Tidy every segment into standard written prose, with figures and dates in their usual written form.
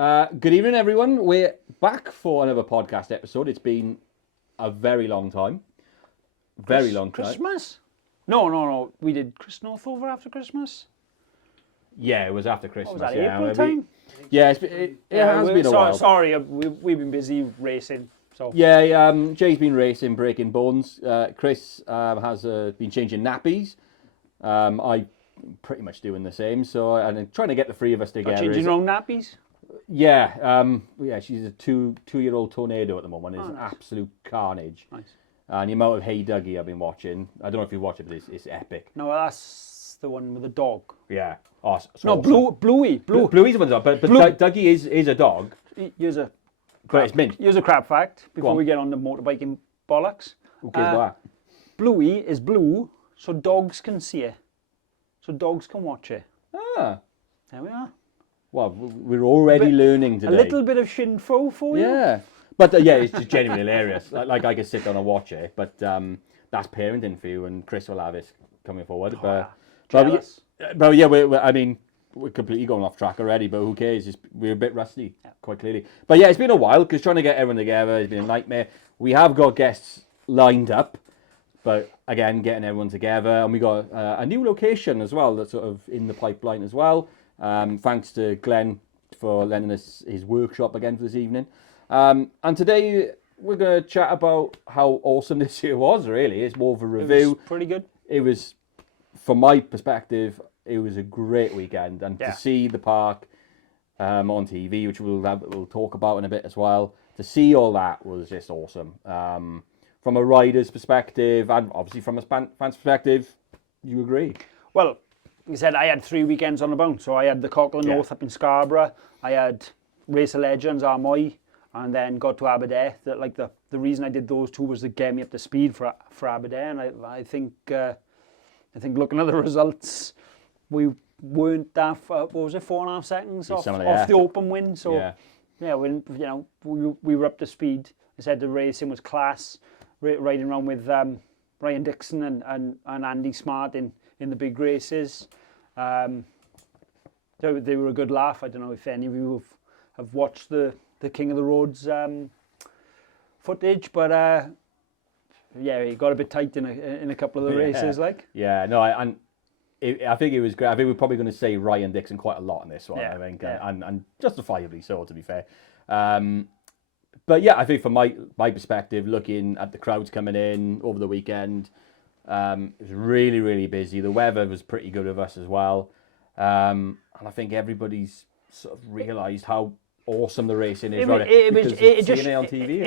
Good evening, everyone. We're back for another podcast episode. It's been a very long time. Very long time. Christmas? No. We did Chris Northover after Christmas. Yeah, it was after Christmas. What was that, yeah, April time? Yeah, it has been a while. Sorry, we've been busy racing. So Yeah, Jay's been racing, breaking bones. Chris has been changing nappies. I pretty much doing the same. So, and trying to get the three of us together. changing your own nappies? Yeah, she's a two-year-old tornado at the moment. It's nice. Absolute carnage. Nice. And the amount of Hey Dougie I've been watching, I don't know if you watch it, but it's epic. No, that's the one with the dog. Yeah. Oh, so No, awesome. Bluey. Bluey's the one, but Dougie is a dog. Here's a But it's mint. Here's a crap fact before we get on the motorbiking bollocks. Who cares about that? Bluey is blue, so dogs can see it. So dogs can watch it. Ah. There we are. Well, we're already learning today. A little bit of shinfo for you. Yeah. But it's just genuinely hilarious. Like I can sit down and watch it, but that's parenting for you, and Chris will have it coming forward. But yeah, we're completely going off track already, but who cares? We're a bit rusty, quite clearly. But yeah, it's been a while, because trying to get everyone together has been a nightmare. We have got guests lined up, but again, getting everyone together, and we got a new location as well that's sort of in the pipeline as well. Thanks to Glenn for lending us his workshop again for this evening. And today we're going to chat about how awesome this year was, really. It's more of a review. It was pretty good. It was, from my perspective, it was a great weekend. And to see the park on TV, which we'll talk about in a bit as well, to see all that was just awesome. From a rider's perspective, and obviously from a fan's perspective, you agree? Well, like I said, I had 3 weekends on the bounce. So I had the Coquelin North up in Scarborough. I had Race of Legends, Armoy, and then got to Aberdare. The reason I did those two was to get me up to speed for Aberdare. And I think looking at the results, we weren't that far, what was it, 4.5 seconds off the open win. So yeah, we were up to speed. I said the racing was class, riding around with Ryan Dixon and Andy Smart in the big races. They were a good laugh. I don't know if any of you have watched the King of the Roads footage, but it got a bit tight in a couple of the races. I think it was great. I think we're probably going to say Ryan Dixon quite a lot in this one. I think, and justifiably so, to be fair. But yeah, I think from my perspective, looking at the crowds coming in over the weekend, it was really, really busy. The weather was pretty good with us as well. And I think everybody's sort of realised how awesome the racing is. It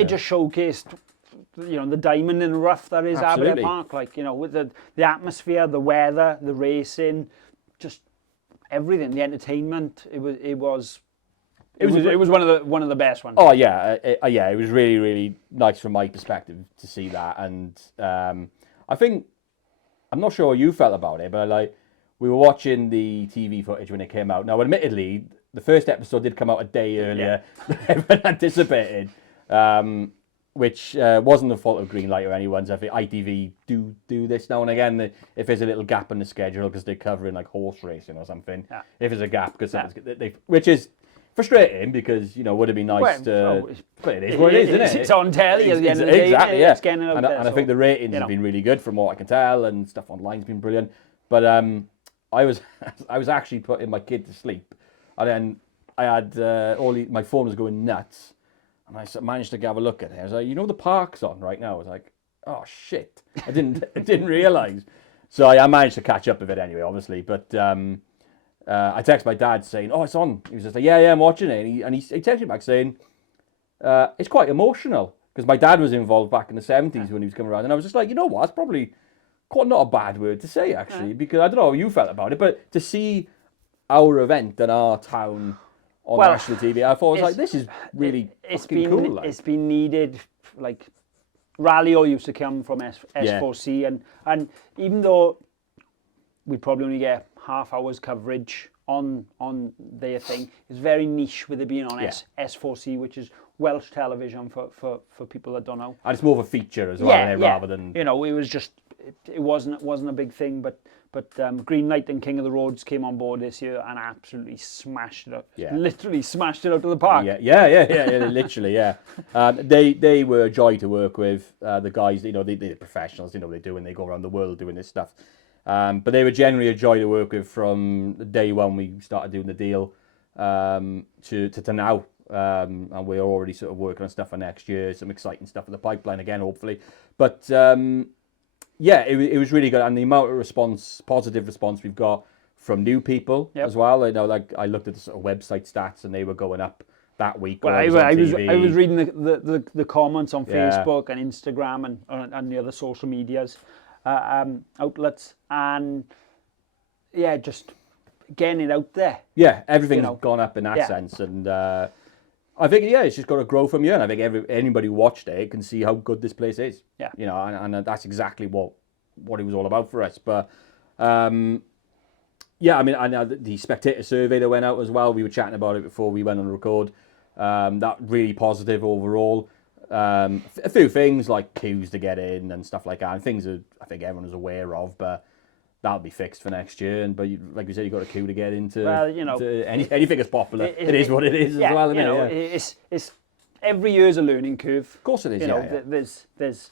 just showcased, the diamond in the rough that is Aberdare Park. With the atmosphere, the weather, the racing, just everything, the entertainment. It was one of the best ones. Oh yeah, it was really, really nice from my perspective to see that. And I think, I'm not sure how you felt about it, but we were watching the TV footage when it came out. Now, admittedly, the first episode did come out a day earlier than everyone anticipated, which wasn't the fault of Greenlight or anyone's. I think ITV do this now and again, if there's a little gap in the schedule because they're covering like horse racing or something. Yeah. If there's a gap, because which is frustrating, because would have been nice but it is what it is, isn't it? It's on telly at the end of the day. Exactly, yeah. It's getting out there, I think the ratings have been really good from what I can tell, and stuff online's been brilliant. But I was actually putting my kid to sleep, and then I had my phone was going nuts, and I managed to have a look at it. I was like, the park's on right now. I was like, oh shit, I didn't realise. So I managed to catch up with it anyway, obviously, but. I texted my dad saying, "Oh, it's on." He was just like, "Yeah, I'm watching it." And he texted me back saying, "It's quite emotional," because my dad was involved back in the 70s when he was coming around, and I was just like, you know what? It's probably quite not a bad word to say, actually, because I don't know how you felt about it, but to see our event and our town on national TV, I thought this is really fucking cool. It's been needed. Like Rally all used to come from S4C, and even though we probably only get half hours coverage on their thing, it's very niche with it being on S4C, which is Welsh television for people that don't know. And it's more of a feature as well, rather than... It was just it wasn't a big thing, but Greenlight and King of the Roads came on board this year and absolutely smashed it up. Yeah. Literally smashed it out of the park. Yeah, literally, yeah. They were a joy to work with. The guys, they're professionals, they do, and they go around the world doing this stuff. But they were generally a joy to work with from the day when we started doing the deal to now. And we're already sort of working on stuff for next year, some exciting stuff in the pipeline again, hopefully. But it was really good, and the amount of positive response we've got from new people as well. I looked at the sort of website stats, and they were going up that week. Well, I was reading the comments on Facebook and Instagram and the other social medias outlets, and just getting it out there. Yeah, everything's gone up in that sense, and I think it's just got to grow from here. And I think anybody who watched it can see how good this place is. Yeah, and that's exactly what it was all about for us. But I mean, I know the spectator survey that went out as well. We were chatting about it before we went on record. That really positive overall. A few things like queues to get in and stuff like that, and things that I think everyone is aware of, but that'll be fixed for next year. But like you said, you've got a queue to get into. Well, to anything that's popular. It is what it is as well. It's every year's a learning curve. Of course it is. There's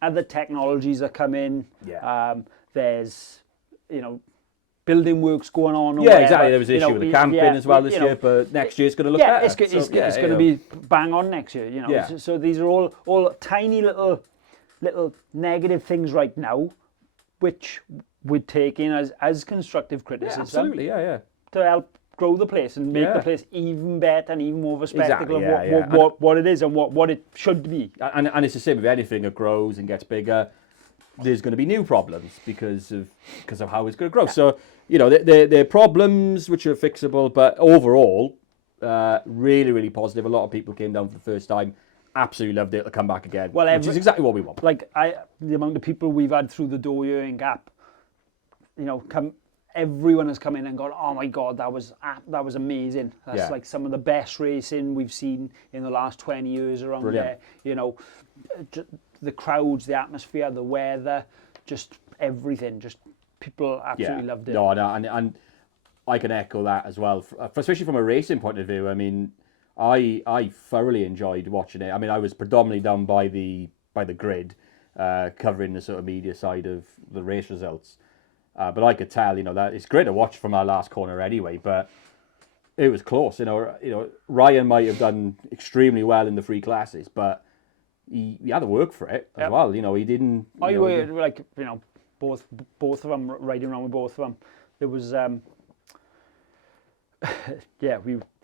other technologies that come in. Yeah. There's building works going on. Or whatever. Exactly. There was an issue with the camping as well this year, but next year's going to look better. It's going to be bang on next year. So these are all tiny little negative things right now, which we're taking as constructive criticism. Absolutely, to help grow the place and make the place even better and even more of a spectacle of what it is and what it should be. And it's the same with anything that grows and gets bigger. There's going to be new problems because of how it's going to grow. Yeah. So, there are problems which are fixable, but overall, really, really positive. A lot of people came down for the first time. Absolutely loved it. They'll come back again, which is exactly what we want. Like the amount of people we've had through the door here in Gap, everyone has come in and gone, oh my God, that was amazing. That's like some of the best racing we've seen in the last 20 years around there. The crowds, the atmosphere, the weather, just everything. Just people absolutely loved it. No, and I can echo that as well, especially from a racing point of view. I mean, I thoroughly enjoyed watching it. I mean, I was predominantly down by the grid, covering the sort of media side of the race results. But I could tell, that it's great to watch from our last corner anyway. But it was close. Ryan might have done extremely well in the free classes, but he had to work for it as well. He didn't. Both of them, riding around with both of them. There was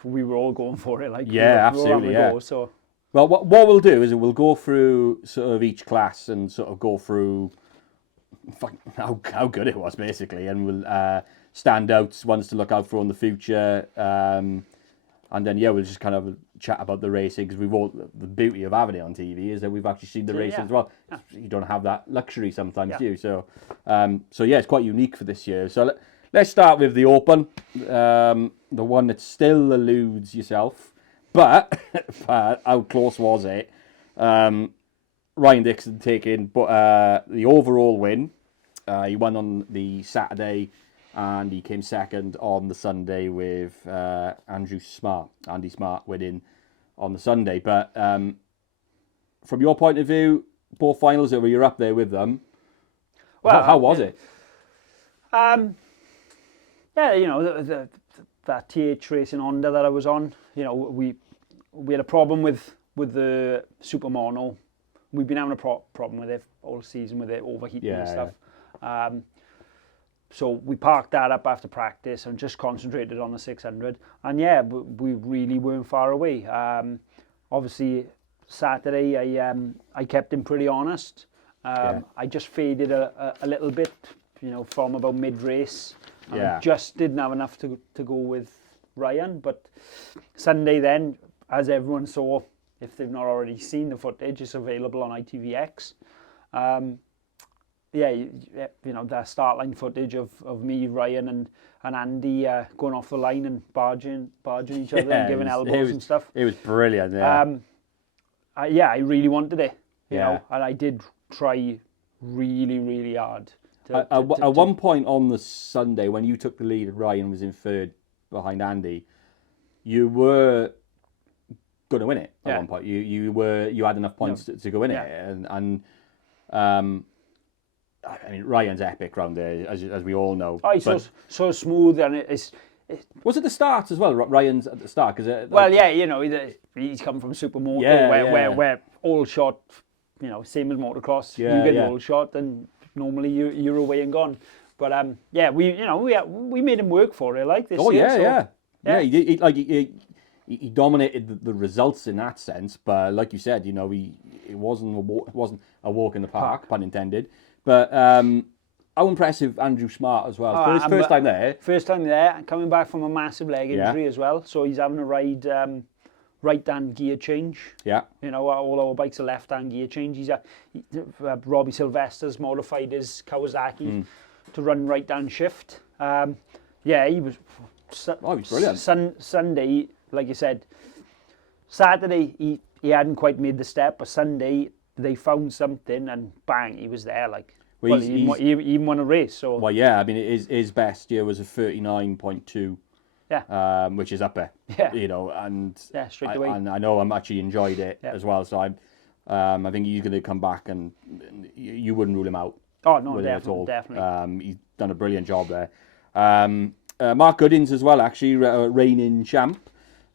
we were all going for it. Absolutely. Go, so. Well, what we'll do is we'll go through sort of each class and sort of go through how good it was basically, and we'll stand out ones to look out for in the future, and then we'll just kind of chat about the racing, because the beauty of having it on TV is that we've actually seen the racing as well. Yeah. You don't have that luxury sometimes, do you? So it's quite unique for this year. So let's start with the Open, the one that still eludes yourself, but how close was it? Ryan Dixon taking the overall win. He won on the Saturday, and he came second on the Sunday with Andy Smart winning on the Sunday. But from your point of view, both finals, you're up there with them. Well, how was it? That TH Racing Honda that I was on, we had a problem with the Super Mono. We've been having a problem with it all season, with it overheating and stuff. Yeah. So we parked that up after practice and just concentrated on the 600. And we really weren't far away. Obviously, Saturday I kept him pretty honest. I just faded a little bit, from about mid-race. I just didn't have enough to go with Ryan. But Sunday then, as everyone saw, if they've not already seen the footage, it's available on ITVX. That start line footage of me, Ryan, and Andy going off the line and barging each other and giving elbows and stuff. It was brilliant. Yeah. I really wanted it, you know, and I did try really, really hard. At one point on the Sunday, when you took the lead and Ryan was in third behind Andy, you were going to win it at one point. You had enough points to go in it, and I mean, Ryan's epic round there, as we all know. Oh, he's so smooth, and was it the start as well? Ryan's at the start, because well, yeah, you know, he's come from supermoto, where all shot, you know, same as motocross. You get all shot, and normally you're away and gone. But we made him work for it, like this year. He dominated the results in that sense, but like you said, you know, it wasn't a walk in the park, pun intended. But how impressive Andrew Smart as well. First time there. First time there, coming back from a massive leg injury as well. So he's having to ride right-hand gear change. Yeah. You know, all our bikes are left-hand gear change. Robbie Sylvester's modified his Kawasaki to run right-hand shift. He was brilliant. Sunday, like you said, Saturday he hadn't quite made the step, but Sunday they found something and bang, he was there. Like, he even won a race. So well, yeah, I mean, his best year was a 39.2. Yeah, which is up there. Yeah, you know, and straight away. And I know I'm actually enjoyed it as well. So I think he's going to come back, and you wouldn't rule him out. Oh no, definitely. He's done a brilliant job there. Mark Goodins as well, actually, reigning champ.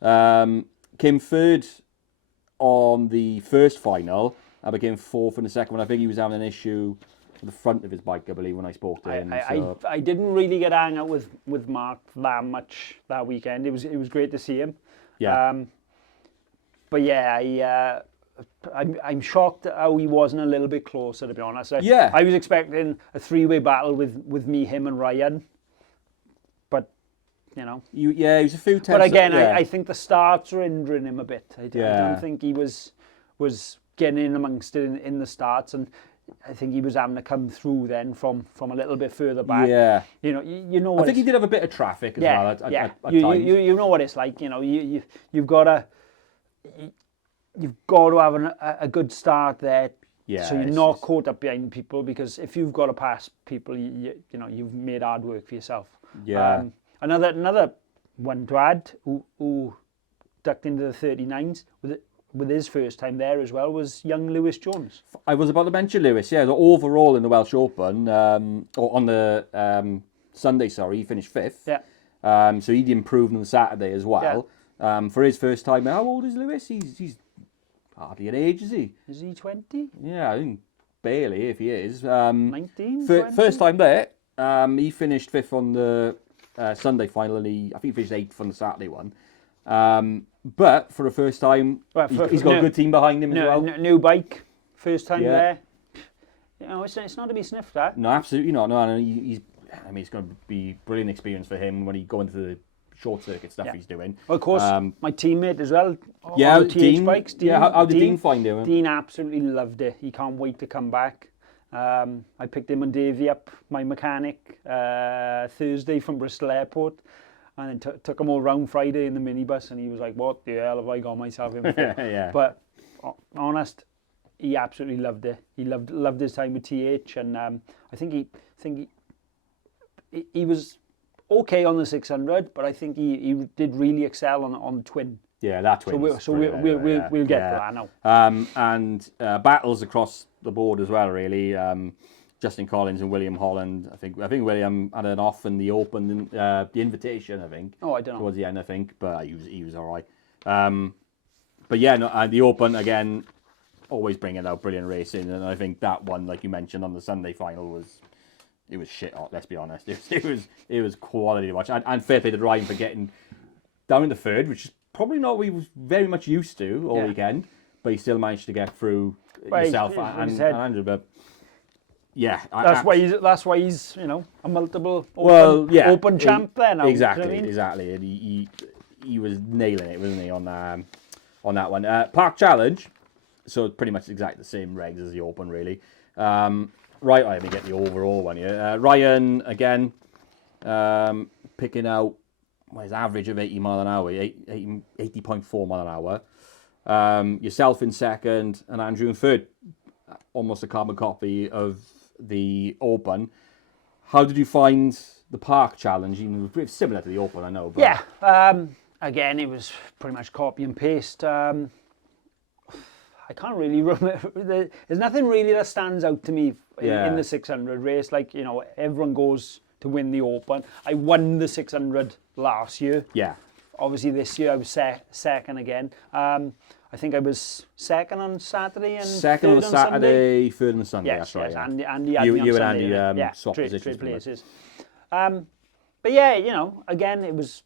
Came third on the first final. I became fourth in the second one. I think he was having an issue with the front of his bike, I believe, when I spoke to him. I didn't really get hang out with Mark that much that weekend. It was great to see him. Yeah. But yeah, I'm shocked how he wasn't a little bit closer, to be honest. I was expecting a three-way battle with me, him, and Ryan. But you know, he was a few tests. But again, I think the starts were hindering him a bit. I don't think he was getting in amongst it in the starts, and I think he was having to come through then from a little bit further back. Yeah, you know. I think he did have a bit of traffic as well. At times. You know what it's like. You know, you've got to have a good start there. Yeah, so you're not caught up behind people, because if you've got to pass people, you know you've made hard work for yourself. Yeah. Another one to add who ducked into the 39s with his first time there as well was young Lewis Jones. I was about to mention Lewis, yeah. Overall in the Welsh Open, or on the Sunday, he finished fifth. Yeah. So he'd improved on the Saturday as well. Yeah. For his first time, how old is Lewis? He's hardly an age, is he? Is he 20? Yeah, I think barely, if he is. 19, First time there, he finished fifth on the Sunday final, and I think he finished eighth on the Saturday one. But for the first time, he's got a good team behind him as well. New bike, first time there. You know, it's not to be sniffed at. No, absolutely not. No, it's going to be brilliant experience for him when he go into the short circuit stuff he's doing. Well, of course, my teammate as well. Yeah, on the TH bikes. Dean, how did Dean find him? Dean absolutely loved it. He can't wait to come back. I picked him and Davey up, my mechanic, Thursday from Bristol Airport. And then took him all round Friday in the minibus, and he was like, "What the hell have I got myself in for?" Yeah. But honest, he absolutely loved it. He loved his time with TH, and I think he was okay on the 600, but I think he did really excel on the twin. Yeah, that twin. So we'll get to that now. And battles across the board as well, really. Justin Collins and William Holland. I think William had an off in the Open, the Invitation. I think. Oh, I don't know. Towards the end, I think, but he was all right. But yeah, no, the Open again, always bringing out brilliant racing, and I think that one, like you mentioned on the Sunday final, was shit hot. Let's be honest, it was quality to watch, and fair play to Ryan for getting down in the third, which is probably not what he was very much used to all weekend, but he still managed to get through yourself and Andrew. But yeah, that's why he's a multiple open champ there now. Exactly, exactly. And he was nailing it, wasn't he, on that one? Park Challenge, so pretty much exactly the same regs as the Open, really. Right, let me get the overall one here. Ryan again, picking out his average of 80 mile an hour, 80.4 mile an hour. Yourself in second, and Andrew in third. almost a carbon copy of the Open. How did you find the Park Challenge? It's similar to the Open, I know. But... Yeah, again, it was pretty much copy and paste. I can't really remember. There's nothing really that stands out to me in the 600 race. Like, you know, everyone goes to win the Open. I won the 600 last year. Yeah. Obviously, this year I was second again. I think I was second on Saturday and second third on Saturday, third on Sunday. Yes, that's right. yes. Yeah. Andy had me on you Sunday, and Andy swapped trade positions. places. But yeah, you know, again, it was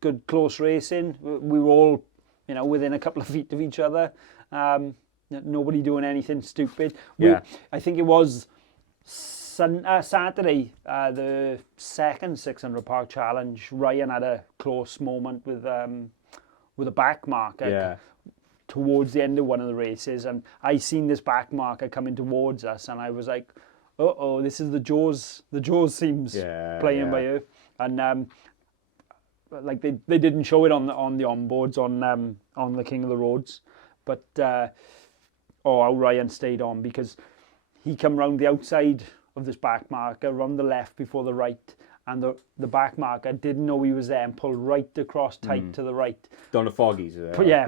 good, close racing. We were all, you know, within a couple of feet of each other. Nobody doing anything stupid. I think it was Saturday, the second 600 Park Challenge. Ryan had a close moment with a back marker towards the end of one of the races, and I seen this back marker coming towards us, and I was like, "Uh-oh, this is the Jaws seems playing by you." And like they didn't show it on the onboards on the King of the Roads, but how Ryan stayed on, because he come round the outside of this back marker, round the left before the right, and the back marker didn't know he was there and pulled right across tight to the right. Down the foggies.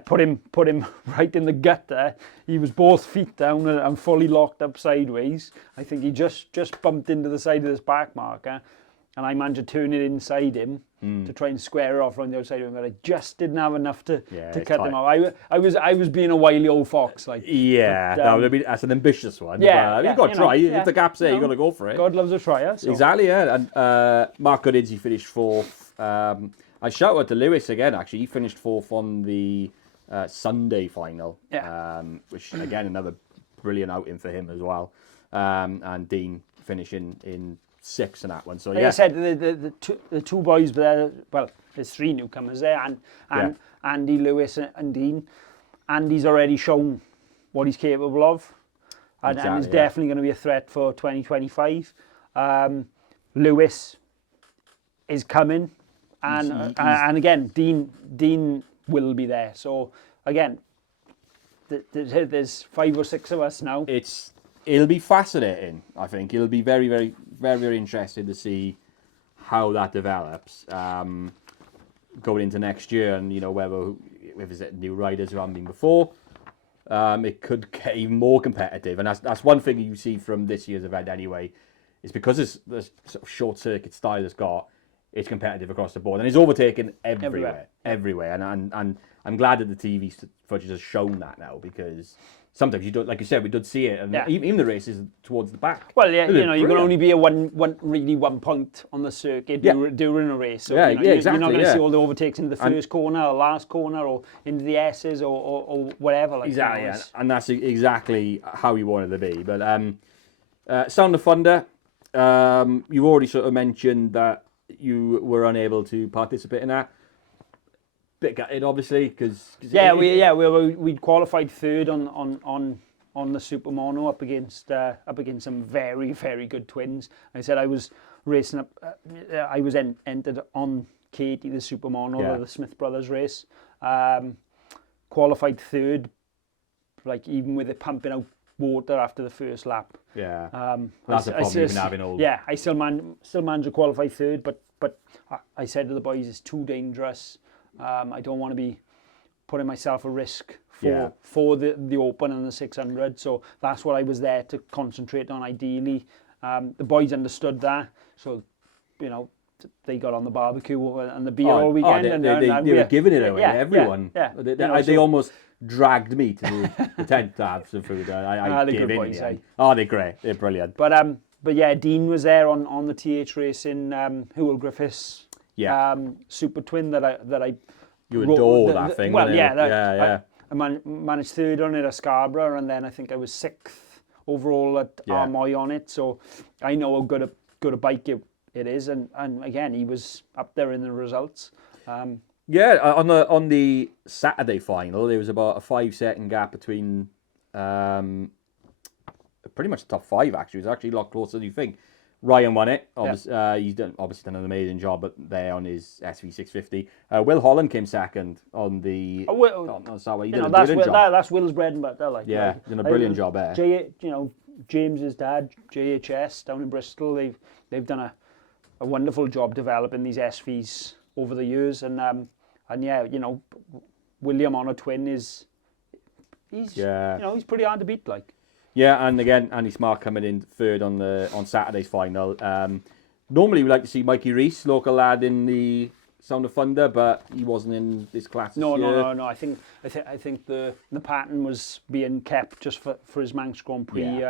Put him right in the gutter. He was both feet down and fully locked up sideways. I think he just bumped into the side of this back marker, and I managed to turn it inside him to try and square it off on the outside of him, but I just didn't have enough to cut him off. I was being a wily old fox, like. Yeah, that's an ambitious one. Yeah, you've got to try. If the gap's there, you you've got to go for it. God loves a tryer. So. Exactly, yeah. And Mark Goodins, he finished fourth. I shout out to Lewis again, actually. He finished fourth on the Sunday final, which, again, another brilliant outing for him as well. And Dean finishing in sixth in that one. So, like I said, the two boys were there. Well, there's three newcomers there, and Andy, Lewis, and Dean. Andy's already shown what he's capable of, and is definitely going to be a threat for 2025. Lewis is coming, and again, Dean will be there. So again, there's 5 or 6 of us now. It'll be fascinating. I think it'll be very, very, very, very interesting to see how that develops going into next year, and whether if it's new riders who haven't been before. It could get even more competitive, and that's one thing you see from this year's event anyway. Is because this sort of short circuit style it's got, it's competitive across the board, and it's overtaken everywhere. And I'm glad that the TV footage has shown that now, because sometimes you don't, like you said, we did see it, and even the races towards the back. Well, yeah, you can only be a one point on the circuit during a race. So, exactly. You're not going to see all the overtakes into the first corner or last corner or into the S's or whatever. Like, exactly, and that's exactly how you wanted to be. But Sound of Thunder, you've already sort of mentioned that you were unable to participate in that. Bit gutted, obviously, because we qualified third on the Super Mono up against some very, very good twins. I said I was racing up. I was entered on Katie, the Super Mono, the Smith Brothers race. Qualified third, like even with it pumping out water after the first lap. Yeah, that's a problem you can have in all. Yeah, I still managed to qualify third, but I said to the boys, it's too dangerous. I don't want to be putting myself at risk for the Open and the 600. So that's what I was there to concentrate on ideally. The boys understood that. So, they got on the barbecue and the beer all weekend. They were giving it away. Everyone. Yeah. They almost dragged me to the tent to have some food. I gave in. Boys, they're great. They're brilliant. But yeah, Dean was there on the TH race in Hewell Griffiths. Super twin that I you adore that thing. Well, I managed third on it at Scarborough, and then I think I was 6th overall at Armoy on it. So I know how good a bike it is, and again he was up there in the results. On the Saturday final, there was about a 5-second gap between pretty much the top 5. Actually, it was actually a lot closer than you think. Ryan won it. He's obviously done an amazing job there on his SV650. Will Holland came second on the on Saturday. He did a brilliant job. That's Will's bread and butter. Like, yeah, did a brilliant job there. James's dad, JHS down in Bristol, they've done a wonderful job developing these SVs over the years, and yeah, William on a twin he's pretty hard to beat, like. Yeah, and again, Andy Smart coming in third on Saturday's final. Normally we like to see Mikey Reese, local lad, in the Sound of Thunder, but he wasn't in this class this year. No. I think the pattern was being kept just for his Manx Grand Prix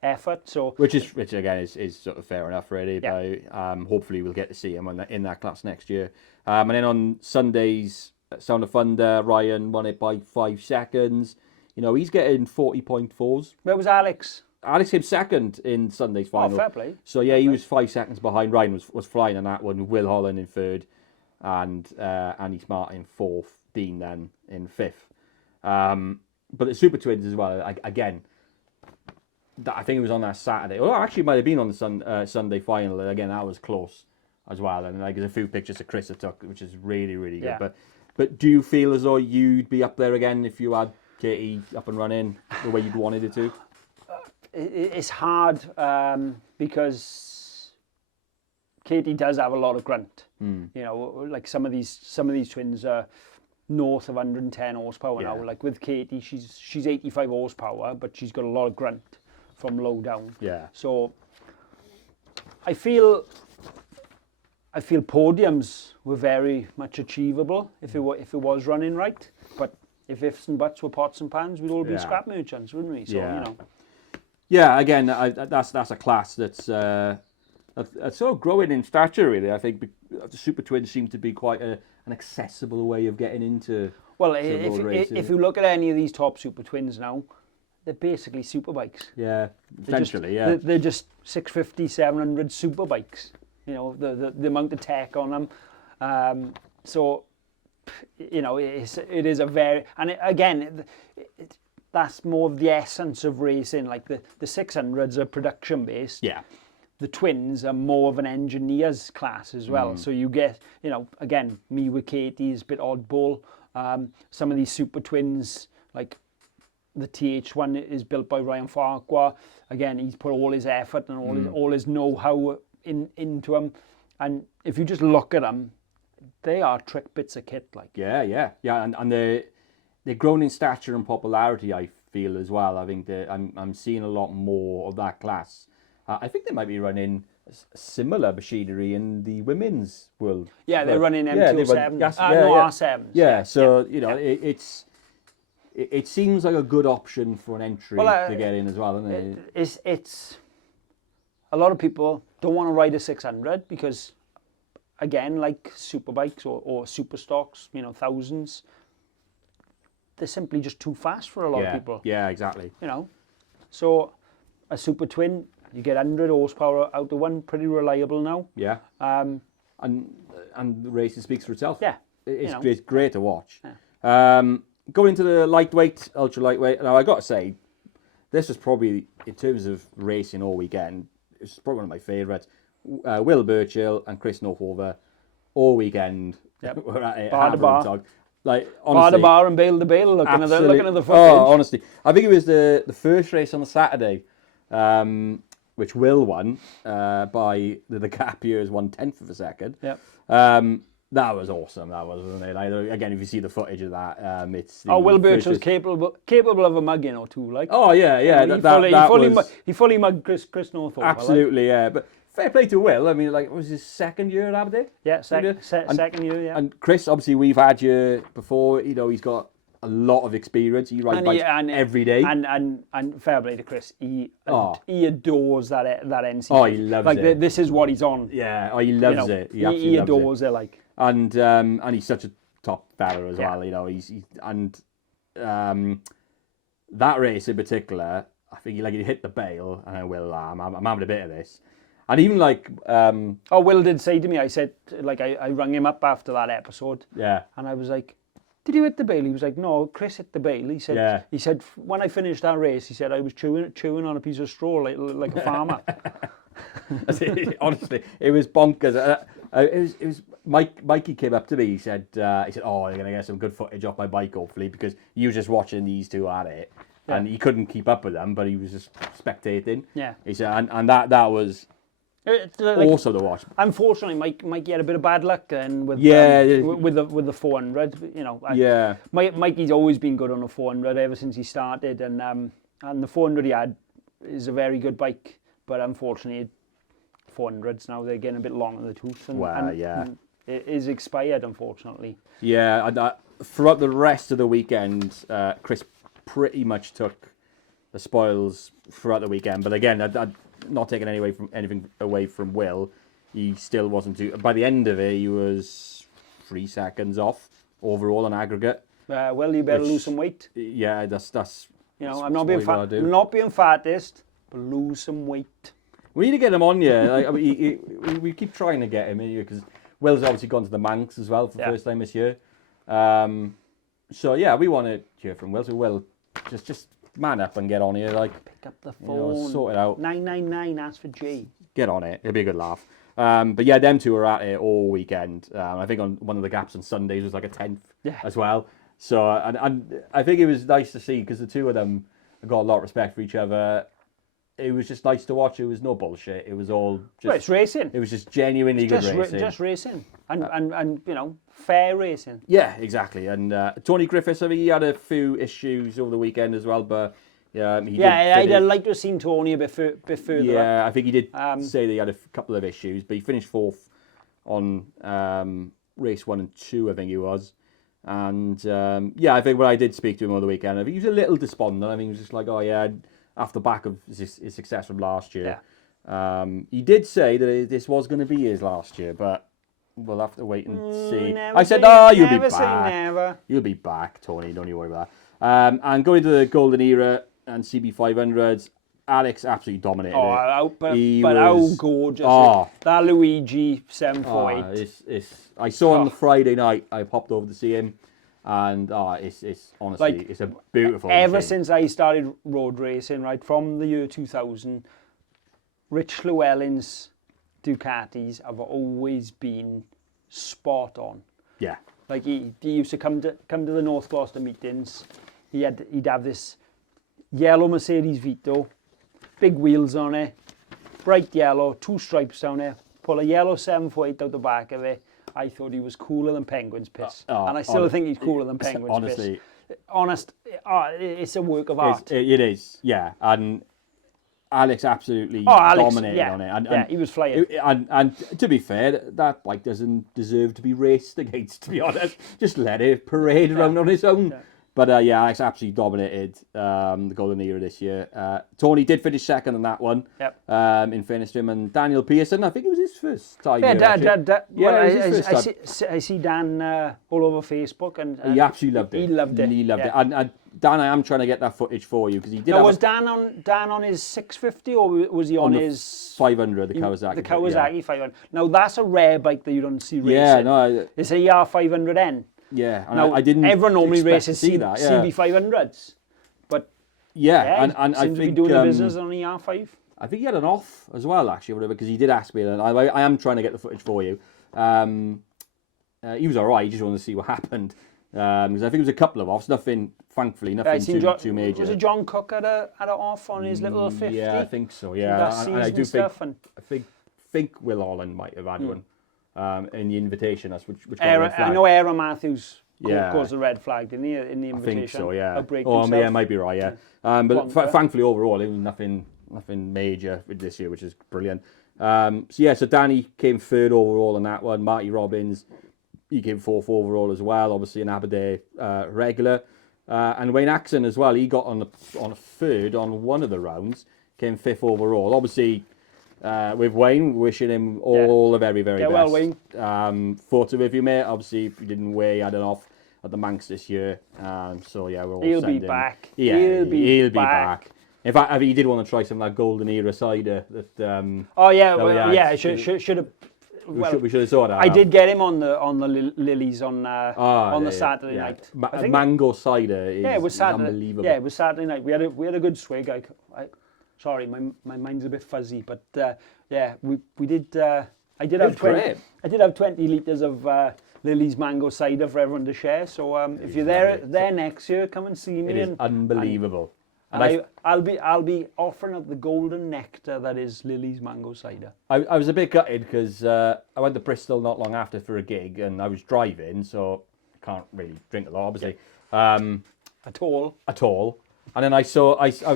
effort. So which again is sort of fair enough, really. Yeah. But hopefully we'll get to see him in that class next year. And then on Sunday's Sound of Thunder, Ryan won it by 5 seconds. He's getting 40.4s. Where was Alex? Alex came second in Sunday's final. Oh, fair play. So yeah, he was 5 seconds behind. Ryan was flying on that one. Will Holland in third, and Andy Smart in fourth. Dean then in fifth. But the Super Twins as well. Again, I think it was on that Saturday. Well, actually, it might have been on the Sunday final. Again, that was close as well. And there's a few pictures that Chris had took, which is really, really good. Yeah. But do you feel as though you'd be up there again if you had Katie up and running the way you'd wanted it to? It's hard because Katie does have a lot of grunt. Like some of these twins are north of 110 horsepower now. Like with Katie, she's 85 horsepower, but she's got a lot of grunt from low down. Yeah. So I feel podiums were very much achievable if it was running right, but if ifs and buts were pots and pans, we'd all be scrap merchants, wouldn't we? So Yeah, again, that's a class that's sort of growing in stature, really. I think the Super Twins seem to be quite an accessible way of getting into. Well, if you look at any of these top Super Twins now, they're basically super bikes. Yeah, essentially, they're just 650, 700 super bikes. The amount of tech on them. So, it is a very, and again, that's more of the essence of racing. Like the 600s are production based. Yeah. The twins are more of an engineer's class as well. So you get, again, me with Katie is a bit oddball. Some of these super twins, like the TH1 is built by Ryan Farquhar. Again, he's put all his effort and all his know-how into them. And if you just look at them, they are trick bits of kit. Like yeah, and they're grown in stature and popularity, I feel, as well. I think I'm seeing a lot more of that class. I think they might be running similar machinery in the women's world. Yeah, they're running M207. R7s. Yeah, so it seems like a good option for an entry to get in as well, isn't it? It's a lot of people don't want to ride a 600 because, again, like super bikes or super stocks, thousands, they're simply just too fast for a lot of people. Yeah, exactly. So a super twin, you get 100 horsepower out of one, pretty reliable now. Yeah. And the racing speaks for itself. Yeah. It's great to watch. Yeah. Going into the lightweight, ultra lightweight. Now I got to say, this was probably, in terms of racing all weekend, it's probably one of my favourites. Will Burchill and Chris Northover all weekend. Yep. Were at it, bar to bar. Like, honestly, bar to bar and bale to bale, looking at the footage. Oh, honestly, I think it was the first race on the Saturday, which Will won by the gap year is 1/10 of a second. Yep. That was awesome. That was, wasn't it? Again, if you see the footage of that, it's. Will Burchill's capable of a mugging or two, like. Oh yeah. He fully mugged Chris Northover. Absolutely, yeah. But fair play to Will. I mean, like, it was his second year at Aberdare? Yeah, second year, yeah. And Chris, obviously, we've had you before. He's got a lot of experience. He rides bikes every day. And fair play to Chris. He adores that NC. Oh, he loves it. Like, this is what he's on. Yeah, he loves it. He adores it, like. And he's such a top fella as well. That race in particular, I think he hit the bail, and I will. I'm having a bit of this. And even like... Will did say to me, I said, like, I rang him up after that episode. Yeah. And I was like, did you hit the bail? He was like, no, Chris hit the bail. He said, when I finished that race, he said, I was chewing on a piece of straw like a farmer. Honestly, it was bonkers. It was Mikey came up to me. He said, "Oh, you're gonna get some good footage off my bike, hopefully," because he was just watching these two at it, and he couldn't keep up with them, but he was just spectating. Yeah. He said, and that was awesome to watch. Unfortunately, Mikey had a bit of bad luck then with with the 400. You know, Mikey's always been good on the 400 ever since he started, and the 400 he had is a very good bike, but unfortunately, 400s now they're getting a bit long in the tooth, and it is expired, unfortunately. Yeah, and throughout the rest of the weekend, Chris pretty much took the spoils throughout the weekend. But again, I'd not taking anything away from Will. He still wasn't too. By the end of it, he was 3 seconds off overall on aggregate. Well, you better lose some weight. Yeah, that's. You know, I'm not being fattest, but lose some weight. We need to get him on, we keep trying to get him in because Will's obviously gone to the Manx as well for the first time this year. So yeah, we want to hear from Will. So Will, just man up and get on here, like pick up the phone, sort it out. 999, ask for G. Get on it. It'll be a good laugh. But yeah, them two were at it all weekend. I think on one of the gaps on Sundays was like a 10th as well. So and I think it was nice to see because the two of them got a lot of respect for each other. It was just nice to watch. It was no bullshit. It was all just. Well, it's racing. It was just genuinely good racing. Just racing, and you know, fair racing. Yeah, exactly. And Tony Griffiths, I mean, he had a few issues over the weekend as well, but I'd like to have seen Tony a bit further. Yeah, I think he did say that he had a couple of issues, but he finished 4th on race 1 and 2, I think he was. And I think when I did speak to him over the weekend, I think he was a little despondent. I think he was just like, oh yeah. Off the back of his success from last year. He did say that this was going to be his last year, but we'll have to wait and see. I said, you'll be back. You'll be back, Tony, don't you worry about that. And going to the Golden Era and CB500s, Alex absolutely dominated it. But how gorgeous. That Luigi 748. I saw on the Friday night, I popped over to see him. And it's honestly, it's a beautiful ever machine. Since I started road racing, right, from the year 2000, Rich Llewellyn's Ducatis have always been spot on. Yeah. Like he used to come to the North Gloucester meetings. He'd have this yellow Mercedes Vito, big wheels on it, bright yellow, 2 stripes down there, pull a yellow 748 out the back of it. I thought he was cooler than Penguin's piss. And I still think he's cooler than Penguin's piss. Honestly, it's a work of art. It is, yeah. And Alex absolutely dominated on it. And he was flying. And to be fair, that bike doesn't deserve to be raced against, to be honest. Just let it parade around on its own. Yeah. But Alex absolutely dominated the Golden Era this year. Tony did finish second on that one. Yep. In fairness to him, and Daniel Pearson, I think it was his first time. I see Dan all over Facebook, and he absolutely loved it. He loved it. He loved it. And Dan, I am trying to get that footage for you because he did. Now, was Dan on his 650 or was he on his 500? The Kawasaki. The Kawasaki 500. Now that's a rare bike that you don't see racing. Yeah, no. It's a ER500N. Yeah, and now, I didn't. Everyone normally races that, CB500s, but and I seems think to be doing the business on ER5. I think he had an off as well, actually, whatever, because he did ask me, and I am trying to get the footage for you. He was all right. He just wanted to see what happened because I think it was a couple of offs. Thankfully, nothing too major. Was it John Cook had an off on his little 50? Yeah, I think so. Yeah, and I do think Will Holland might have had one. In the invitation, which I know Aaron Matthews caused the red flag, didn't he, in the invitation? I think so, yeah. Yeah, might be right, yeah. But thankfully, overall, it was nothing major this year, which is brilliant. So Danny came 3rd overall on that one. Marty Robbins, he came 4th overall as well, obviously an Aberdare regular. And Wayne Axon as well, he got on a 3rd on one of the rounds, came 5th overall. Obviously, with Wayne, wishing him all the very, very best. Well, Wayne. Photo with you, mate. Obviously, if you didn't weigh, he had it off at the Manx this year. We're all He'll be back. Yeah, he'll be back. In fact, I think he did want to try some of that Golden Era cider. Should have. We should have saw that. I did get him on the lilies on the Saturday night. Mango cider is it was Saturday. unbelievable. Yeah, it was Saturday night. We had a good swig. Sorry, my mind's a bit fuzzy, but yeah, we did. I did It have was great. I did have 20 litres of Lily's mango cider for everyone to share. So if you're there next year, come and see me. It is unbelievable. And I'll be offering up the golden nectar that is Lily's mango cider. I was a bit gutted because I went to Bristol not long after for a gig, and I was driving, so I can't really drink a lot, obviously. At all. And then I was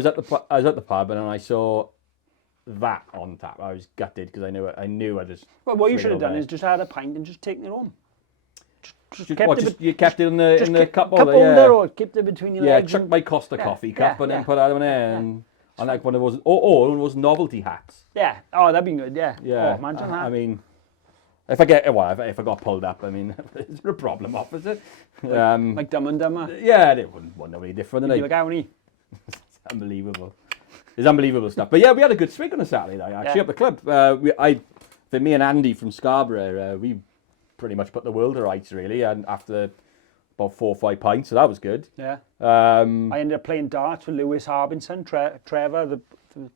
at the pub, and then I saw that on tap. I was gutted because I knew I just. Well, what you should have done is just had a pint and just taken it home. You kept it in the cup holder, or kept it between your legs. Yeah, chuck my Costa coffee cup and then put that in there, and like one of those, one of those novelty hats. Yeah. Oh, that'd be good. Yeah. Yeah. Oh, imagine that. I mean, if I got pulled up, I mean, is there a problem, officer? Like Dumb and Dumber. Yeah, it wouldn't really different. You'd be like, how many? It's unbelievable. It's unbelievable stuff. But yeah, we had a good swig on a Saturday night, actually, up the club. For me and Andy from Scarborough, we pretty much put the world to rights, really, and after about 4 or 5 pints, so that was good. Yeah. I ended up playing darts with Lewis Harbinson, Trevor, the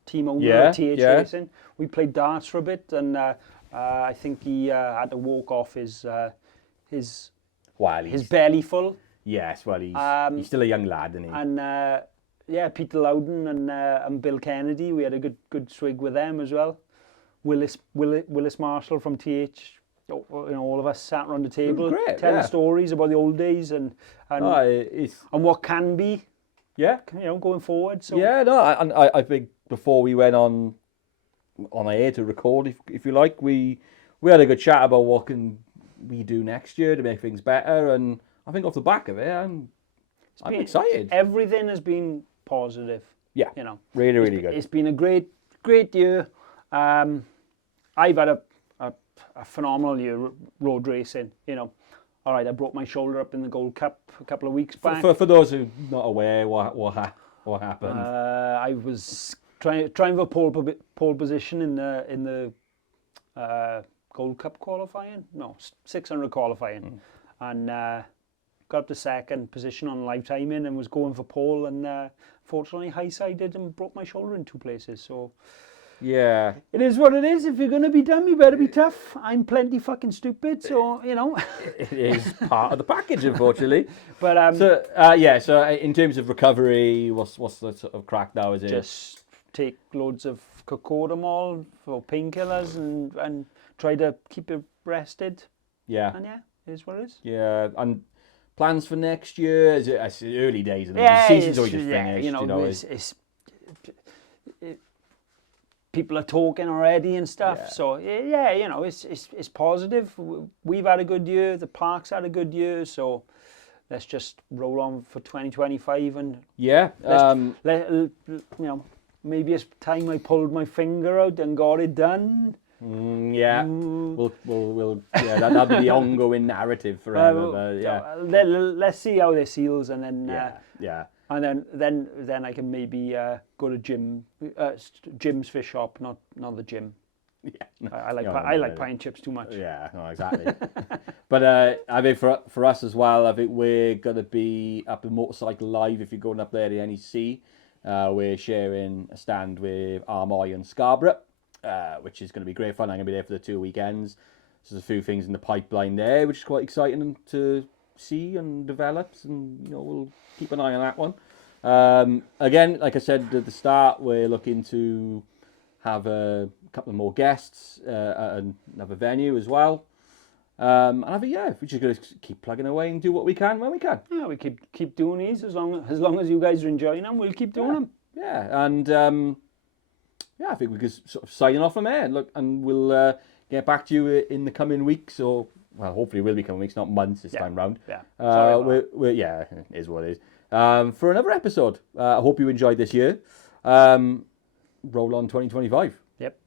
team owner of TH Racing. We played darts for a bit, and I think he had to walk off his belly full. Yes, well, he's still a young lad, isn't he? And Peter Loudon and Bill Kennedy, we had a good swig with them as well. Willis Marshall from TH. All of us sat around the table, telling stories about the old days and what can be. Yeah. Going forward. So. Yeah, no, and I think before we went on air to record, if you like, we had a good chat about what can we do next year to make things better, and I think off the back of it, I'm excited. Everything has been positive. Yeah. Really, really good. It's been a great year. I've had a phenomenal year road racing. All right, I broke my shoulder up in the Gold Cup a couple of weeks back. For those who are not aware, what happened? I was trying for pole position in the Gold Cup qualifying. No, 600 qualifying, and got up to second position on live timing and was going for pole, and fortunately high-sided and broke my shoulder in 2 places. So. Yeah. It is what it is. If you're going to be dumb, you better be tough. I'm plenty fucking stupid, so, It is part of the package, unfortunately. But so in terms of recovery, what's the sort of crack now? Is it just take loads of cocodamol for painkillers and try to keep it rested? Yeah. And it is what it is. Yeah, and plans for next year? It's early days, and the season's always just finished. People are talking already and stuff, so it's positive. We've had a good year, the park's had a good year, so let's just roll on for 2025 and maybe it's time I pulled my finger out and got it done. We'll that'll be the ongoing narrative forever. Let's see how this heals, and then and then I can maybe go to Jim's fish shop, not the gym. Yeah, I like pine chips too much. Yeah, no, exactly. But I mean, for us as well, I think we're gonna be up in Motorcycle Live. If you're going up there, the NEC, we're sharing a stand with Armoy and Scarborough, which is going to be great fun. I'm gonna be there for the 2 weekends. So there's a few things in the pipeline there, which is quite exciting to see and develop, and we'll keep an eye on that one. Again, like I said at the start, we're looking to have a couple of more guests at another venue as well. And I think we're just going to keep plugging away and do what we can when we can. Yeah, we keep doing these as long as you guys are enjoying them. We'll keep doing them. Yeah, and I think we could sort of sign off from there. And we'll get back to you in the coming weeks, or hopefully it will be coming weeks, not months this time round. Yeah. It is what it is. For another episode. I hope you enjoyed this year. Roll on 2025. Yep.